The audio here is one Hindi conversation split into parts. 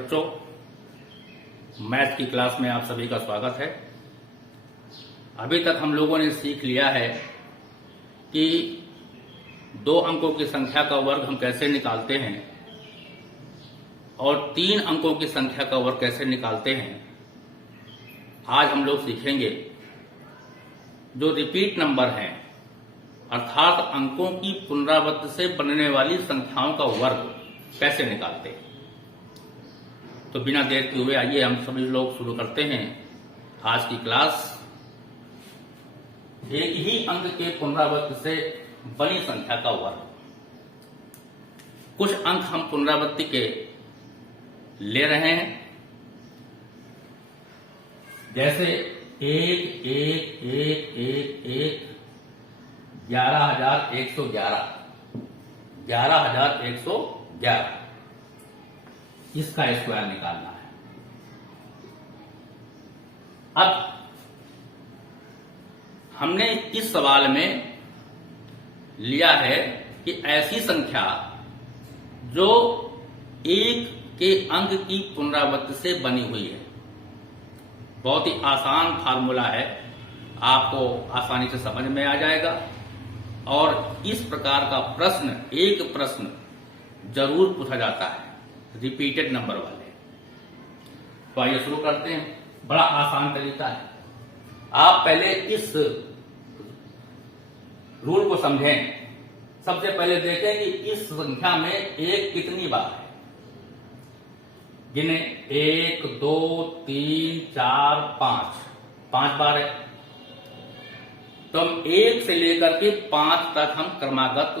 बच्चों, मैथ की क्लास में आप सभी का स्वागत है। अभी तक हम लोगों ने सीख लिया है कि 2 अंकों की संख्या का वर्ग हम कैसे निकालते हैं और 3 अंकों की संख्या का वर्ग कैसे निकालते हैं। आज हम लोग सीखेंगे जो रिपीट नंबर हैं, अर्थात अंकों की पुनरावृत्ति से बनने वाली संख्याओं का वर्ग कैसे निकालते हैं। तो बिना देर के हुए आइए हम सभी लोग शुरू करते हैं आज की क्लास। एक ही अंक के पुनरावृत्ति से बनी संख्या का वर्ग। कुछ अंक हम पुनरावृत्ति के ले रहे हैं, जैसे 1 1 1 1 1 11,111 11,111 इसका स्क्वायर निकालना है। अब हमने इस सवाल में लिया है कि ऐसी संख्या जो 1 के अंक की पुनरावृत्ति से बनी हुई है। बहुत ही आसान फार्मूला है, आपको आसानी से समझ में आ जाएगा। और इस प्रकार का प्रश्न, एक प्रश्न जरूर पूछा जाता है रिपीटेड नंबर वाले। तो आइए शुरू करते हैं। बड़ा आसान तरीका है। आप पहले इस रूल को समझें। सबसे पहले देखें कि इस संख्या में 1 कितनी बार है। गिने 1 2 3 4 5 5 बार है। तो हम 1 से लेकर के 5 तक हम क्रमागत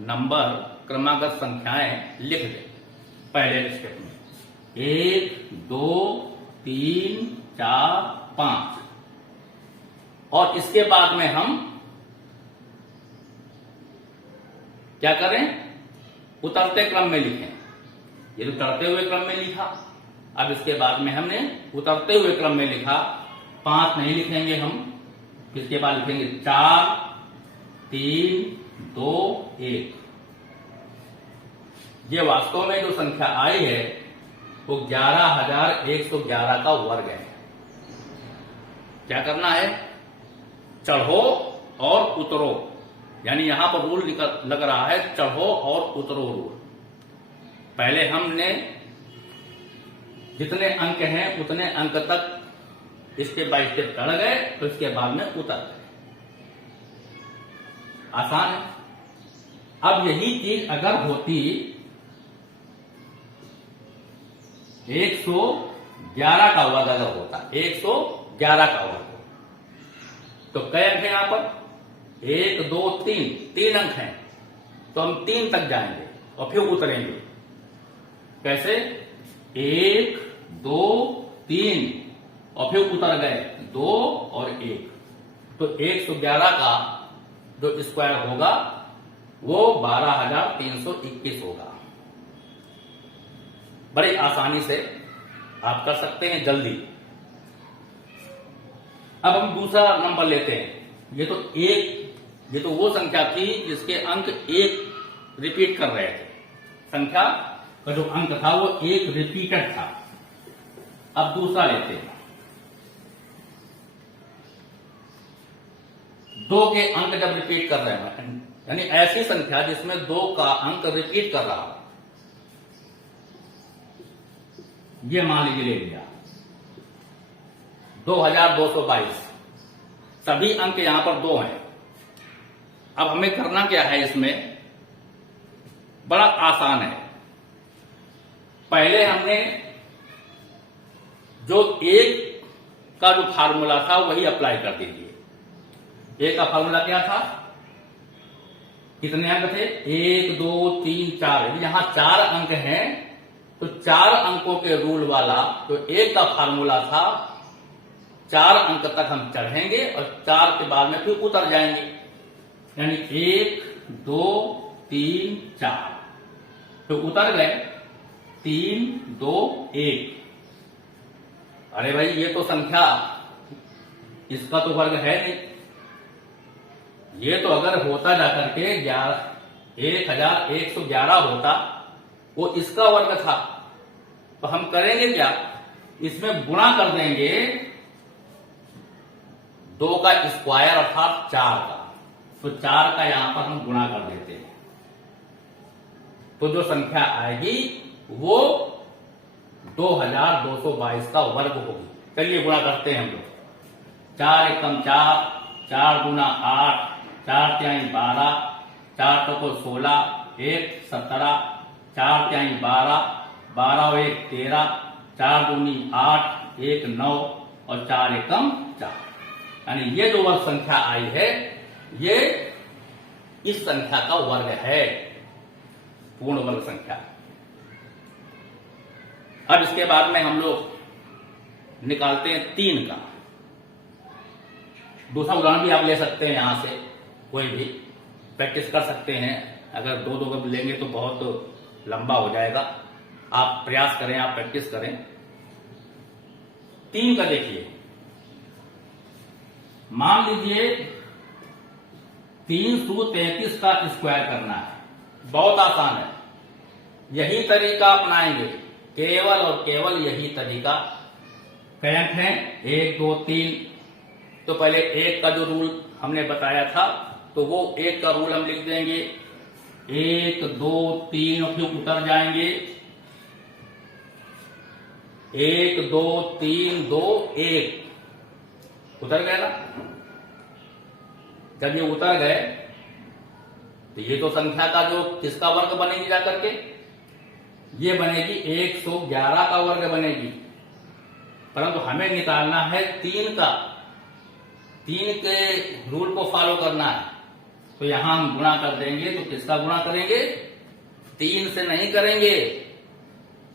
नंबर, क्रमागत संख्याएं लिख दें। पहले स्टेप में 1 2 3 4 5 और इसके बाद में हम क्या करें, उतरते क्रम में लिखें। ये तो चढ़ते हुए क्रम में लिखा। अब इसके बाद में हमने उतरते हुए क्रम में लिखा। 5 नहीं लिखेंगे हम, इसके बाद लिखेंगे 4 3 2 1। ये वास्तव में जो संख्या आई है वो 11,111 का वर्ग है। क्या करना है, चढ़ो और उतरो, यानी यहां पर रूल लग रहा है चढ़ो और उतरो रूल। पहले हमने जितने अंक हैं उतने अंक तक स्टेप बाय स्टेप चढ़ गए, तो इसके बाद में उतर गए। आसान है। अब यही चीज अगर होती 111 का वर्ग अगर होता, 111 का वर्ग, तो कई अंक हैं यहां पर, 1 2 3 अंक हैं। तो हम 3 तक जाएंगे और फिर उतरेंगे। कैसे, 1 2 3 और फिर उतर गए 2 और 1। तो 111 का जो स्क्वायर होगा वो 12,321 होगा। बड़ी आसानी से आप कर सकते हैं, जल्दी। अब हम दूसरा नंबर लेते हैं। ये तो वो संख्या थी जिसके अंक 1 रिपीट कर रहे थे। संख्या का जो अंक था वो 1 रिपीटेड था। अब दूसरा लेते हैं। 2 के अंक जब रिपीट कर रहे हैं, यानी ऐसी संख्या जिसमें 2 का अंक रिपीट कर रहा हो। ये मान लीजिए ले लिया 2222। सभी अंक यहां पर 2 हैं। अब हमें करना क्या है, इसमें बड़ा आसान है। पहले हमने जो 1 का जो फार्मूला था वही अप्लाई कर दीजिए। 1 का फार्मूला क्या था, कितने अंक थे, 1 2 3 4। यहां 4 अंक हैं, तो 4 अंकों के रूल वाला जो 1 का फार्मूला था, 4 अंक तक हम चढ़ेंगे और 4 के बाद में फिर उतर जाएंगे। यानी 1 2 3 4, तो उतर गए 3 2 1। अरे भाई, ये तो संख्या, इसका तो वर्ग है नहीं। ये तो अगर होता जाकर के 11,111 होता, वो इसका वर्ग था। तो हम करेंगे क्या, इसमें गुणा कर देंगे 2 का स्क्वायर अर्थात 4 का। तो 4 का यहां पर हम गुणा कर देते हैं, तो जो संख्या आएगी वो 2222 का वर्ग होगी। चलिए गुणा करते हैं हम लोग। 4 एकम 4, 4 गुना 8, 4 तिहाई 12, 4 चौको 16, 1 17, 4 तिहाई 12, 12 और 1 13, 4 दूनी 8, 1 9 और 4 एकम 4। यानी ये जो वर्ग संख्या आई है ये इस संख्या का वर्ग है, पूर्ण वर्ग संख्या। अब इसके बाद में हम लोग निकालते हैं 3 का। दूसरा उदाहरण भी आप ले सकते हैं, यहां से कोई भी प्रैक्टिस कर सकते हैं। अगर दो कब लेंगे तो बहुत लंबा हो जाएगा। आप प्रयास करें, आप प्रैक्टिस करें। 3 का देखिए, मान लीजिए 333 का स्क्वायर करना है। बहुत आसान है, यही तरीका अपनाएंगे, केवल और केवल यही तरीका। करेंट है 1 2 3। तो पहले 1 का जो रूल हमने बताया था तो वो 1 का रूल हम लिख देंगे, 1 2 3 और फिर उतर जाएंगे, 1 2 3 2 1 उतर गए ना। जब ये उतर गए तो ये तो संख्या का जो किसका वर्ग बनेगी जाकर के, ये बनेगी 111 का वर्ग बनेगी। परंतु हमें निकालना है 3 का, 3 के रूल को फॉलो करना है। तो यहां हम गुणा कर देंगे, तो किसका गुणा करेंगे, 3 से नहीं करेंगे,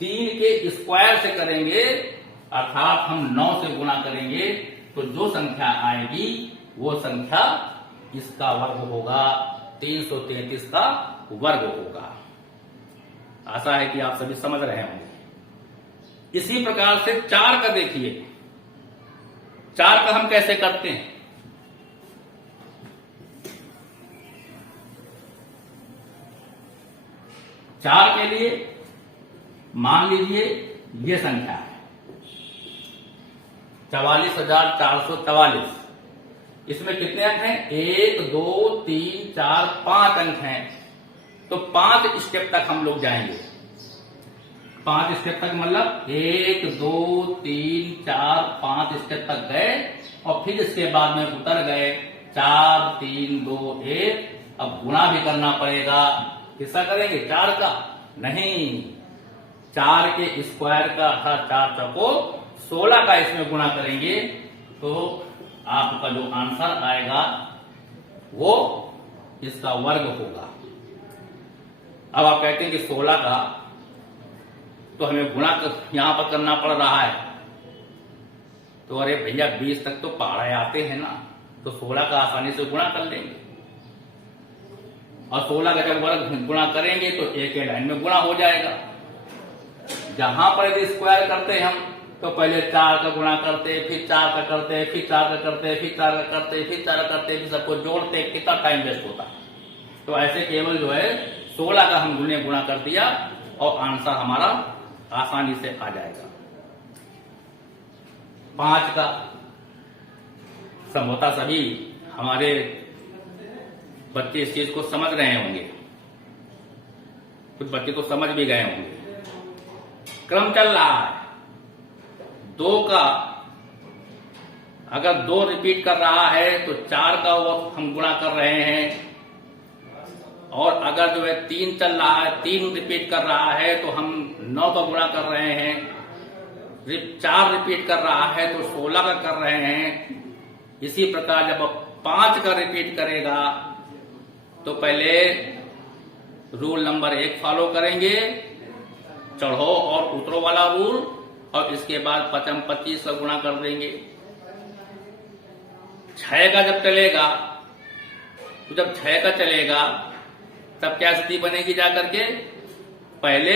3 के स्क्वायर से करेंगे, अर्थात हम 9 से गुणा करेंगे। तो जो संख्या आएगी वो संख्या इसका वर्ग होगा, 333 का वर्ग होगा। आशा है कि आप सभी समझ रहे होंगे। इसी प्रकार से 4 का देखिए, 4 का हम कैसे करते हैं। चार के लिए मान लीजिए ये संख्या है 44,444। इसमें कितने अंक हैं, 1 2 3 4 5 अंक हैं। तो 5 स्टेप तक हम लोग जाएंगे। 5 स्टेप तक मतलब 1 2 3 4 5 स्टेप तक गए और फिर इसके बाद में उतर गए 4 3 2 1। अब गुणा भी करना पड़ेगा। किसका करेंगे, 4 का नहीं, 4 के स्क्वायर का अर्थात 4 चौको 16 का इसमें गुणा करेंगे। तो आपका जो आंसर आएगा वो इसका वर्ग होगा। अब आप कहते हैं कि 16 का तो हमें गुणा यहां पर करना पड़ रहा है। तो अरे भैया 20 तक तो पहाड़े आते हैं ना, तो 16 का आसानी से गुणा कर लेंगे। और 16 का जब वर्ग गुणा करेंगे तो एक लाइन में गुणा हो जाएगा। जहां पर यदि स्क्वायर करते हैं हम तो पहले 4 का गुणा करते, फिर 4 का करते, फिर 4 का करते, फिर 4 का करते, फिर 4 का करते, फिर सबको जोड़ते, कितना टाइम वेस्ट होता। तो ऐसे केवल जो है 16 का हम गुणा कर दिया और आंसर हमारा आसानी से आ जाएगा। 5 का संभवतः सभी हमारे बच्चे इस चीज को समझ रहे होंगे, कुछ बच्चे तो समझ भी गए होंगे। क्रम चल रहा है 2 का, अगर 2 रिपीट कर रहा है तो 4 का वो हम गुणा कर रहे हैं। और अगर जो है 3 चल रहा है, 3 रिपीट कर रहा है तो हम 9 का गुणा कर रहे हैं। 4 रिपीट कर रहा है तो 16 का कर रहे हैं। इसी प्रकार जब 5 का रिपीट करेगा तो पहले रूल नंबर 1 फॉलो करेंगे, चढ़ो और उतरो वाला रूल, और इसके बाद 5 25 का गुणा कर देंगे। 6 का जब चलेगा तो जब 6 का चलेगा तब क्या स्थिति बनेगी जाकर के, पहले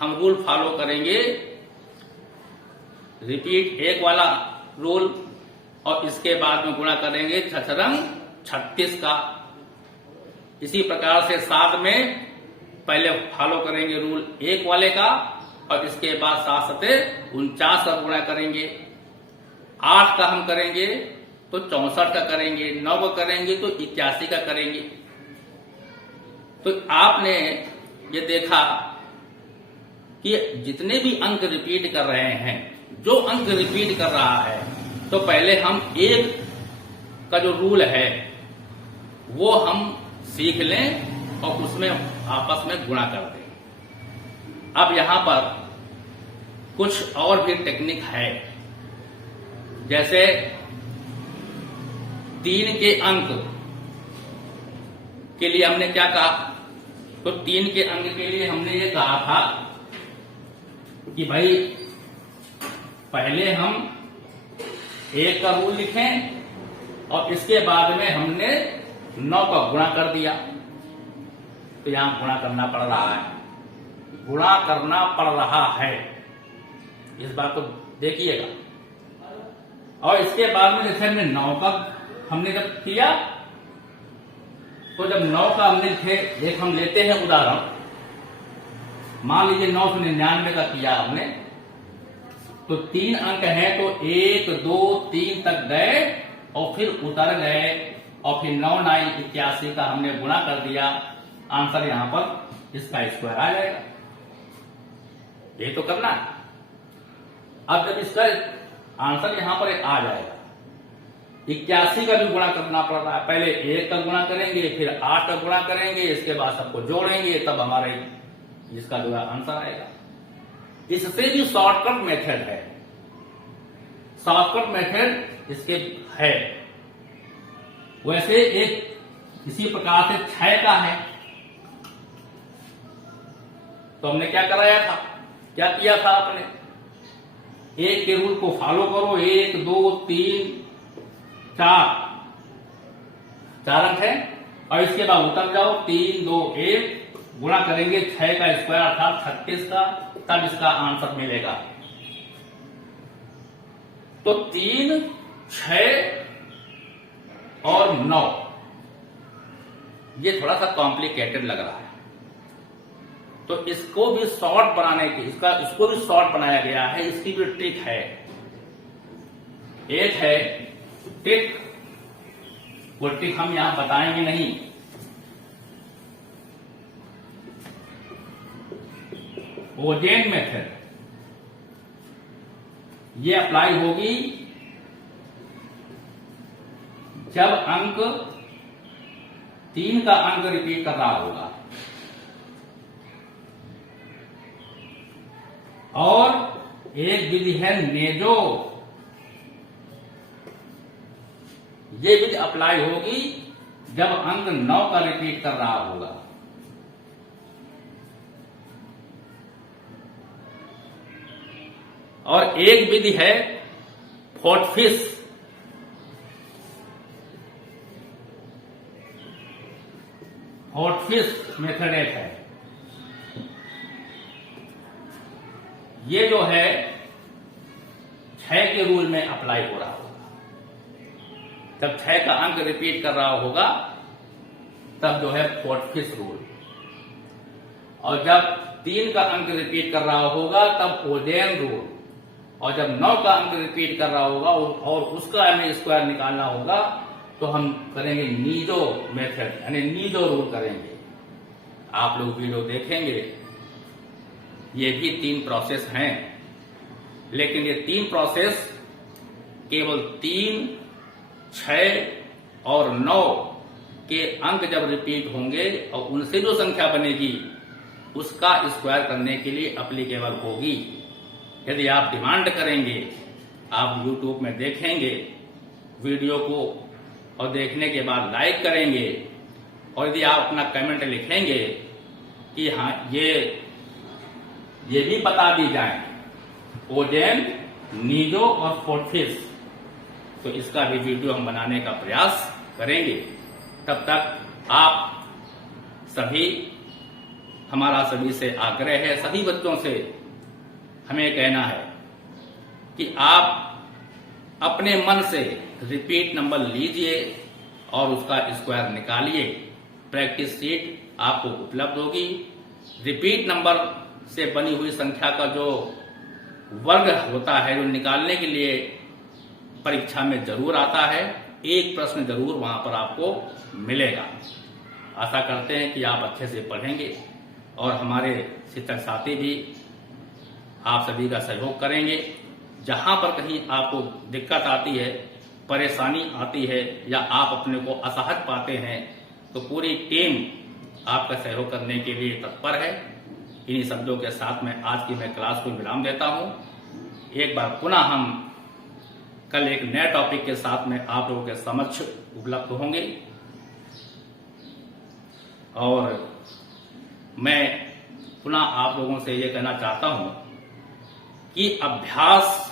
हम रूल फॉलो करेंगे, रिपीट 1 वाला रूल, और इसके बाद में गुणा करेंगे 6 36 का। इसी प्रकार से 7 में पहले फॉलो करेंगे रूल 1 वाले का, और इसके बाद 7 सते 49 का गुणा करेंगे। 8 का हम करेंगे तो 64 का करेंगे, 9 का करेंगे तो 81 का करेंगे। तो आपने ये देखा कि जितने भी अंक रिपीट कर रहे हैं, जो अंक रिपीट कर रहा है, तो पहले हम एक का जो रूल है वो हम सीख लें और उसमें आपस में गुणा कर दें। अब यहां पर कुछ और भी टेक्निक है, जैसे 3 के अंक के लिए हमने क्या कहा, तो 3 के अंक के लिए हमने ये कहा था कि भाई पहले हम 1 का रूल लिखें और इसके बाद में हमने 9 का गुणा कर दिया। तो यहां गुणा करना पड़ रहा है, गुणा करना पड़ रहा है, इस बात को देखिएगा। और इसके बाद में जैसे हमने 9 का हमने जब किया, तो जब 9 का हमने एक हम लेते हैं उदाहरण, मान लीजिए 999 का किया हमने, तो 3 अंक हैं, तो 1 2 3 तक गए और फिर उतर गए और फिर 9 9 81 का हमने गुणा कर दिया। आंसर यहां पर इसका स्क्वायर आ जाएगा। ये तो करना है। अब जब इसका आंसर यहां पर आ जाएगा, 81 का भी गुणा करना पड़ रहा है। पहले 1 का गुणा करेंगे, फिर 8 का गुणा करेंगे, इसके बाद सबको जोड़ेंगे, तब हमारे इसका जो है आंसर आएगा। इससे भी शॉर्टकट मेथड है, शॉर्टकट मेथड इसके है। वैसे एक इसी प्रकार से 6 का है, तो हमने क्या कराया था, क्या किया था आपने, 1 के रूल को फॉलो करो, 1 2 3 4 अंक है, और इसके बाद उतर जाओ, 3 2 1 गुणा करेंगे 6 का स्क्वायर अर्थात 36 का, तब इसका आंसर मिलेगा। तो 3 6 और 9 ये थोड़ा सा कॉम्प्लिकेटेड लग रहा है, तो इसको भी शॉर्ट बनाने की इसको भी शॉर्ट बनाया गया है। इसकी भी ट्रिक है, एक है ट्रिक, वो ट्रिक हम यहां बताएंगे नहीं। ओजेन मेथड ये अप्लाई होगी जब अंक 3 का अंक रिपीट कर रहा होगा, और एक विधि है नेजो, ये विधि अप्लाई होगी जब अंक 9 का रिपीट कर रहा होगा। और एक विधि है फोर्टफिश, मेथड एक है। ये जो है 6 के रूल में अप्लाई हो रहा होगा। जब 6 का अंक रिपीट कर रहा होगा तब जो है फोर्टफिश रूल, और जब 3 का अंक रिपीट कर रहा होगा तब ओजेन रूल, और जब 9 का अंक रिपीट कर रहा होगा और उसका हमें स्क्वायर निकालना होगा तो हम करेंगे नीजो मेथड, यानी नीजो रूल करेंगे। आप लोग वीडियो देखेंगे, ये भी 3 प्रोसेस हैं, लेकिन ये 3 प्रोसेस केवल 3 6 और 9 के अंक जब रिपीट होंगे और उनसे जो संख्या बनेगी उसका स्क्वायर करने के लिए एप्लीकेबल होगी। यदि आप डिमांड करेंगे, आप YouTube में देखेंगे वीडियो को और देखने के बाद लाइक करेंगे, और यदि आप अपना कमेंट लिखेंगे कि हाँ ये भी बता दी जाए ओजेन, नीजो और फोर्टफिश, तो इसका भी वीडियो हम बनाने का प्रयास करेंगे। तब तक आप सभी, हमारा सभी से आग्रह है, सभी बच्चों से हमें कहना है कि आप अपने मन से रिपीट नंबर लीजिए और उसका स्क्वायर निकालिए। प्रैक्टिस शीट आपको उपलब्ध होगी। रिपीट नंबर से बनी हुई संख्या का जो वर्ग होता है, जो निकालने के लिए परीक्षा में जरूर आता है, एक प्रश्न जरूर वहां पर आपको मिलेगा। आशा करते हैं कि आप अच्छे से पढ़ेंगे और हमारे शिक्षक साथी भी आप सभी का सहयोग करेंगे। जहां पर कहीं आपको दिक्कत आती है, परेशानी आती है या आप अपने को असहज पाते हैं तो पूरी टीम आपका सहयोग करने के लिए तत्पर है। इन्हीं शब्दों के साथ में आज की मैं क्लास को विराम देता हूं। एक बार पुनः हम कल एक नए टॉपिक के साथ में आप लोगों के समक्ष उपलब्ध होंगे और मैं पुनः आप लोगों से ये कहना चाहता हूं कि अभ्यास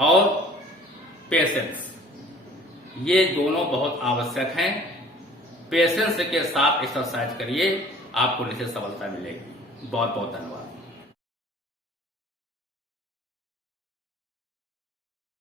और पेशेंस ये दोनों बहुत आवश्यक हैं। पेशेंस के साथ एक्सरसाइज करिए, आपको निश्चित सफलता मिलेगी। बहुत बहुत धन्यवाद।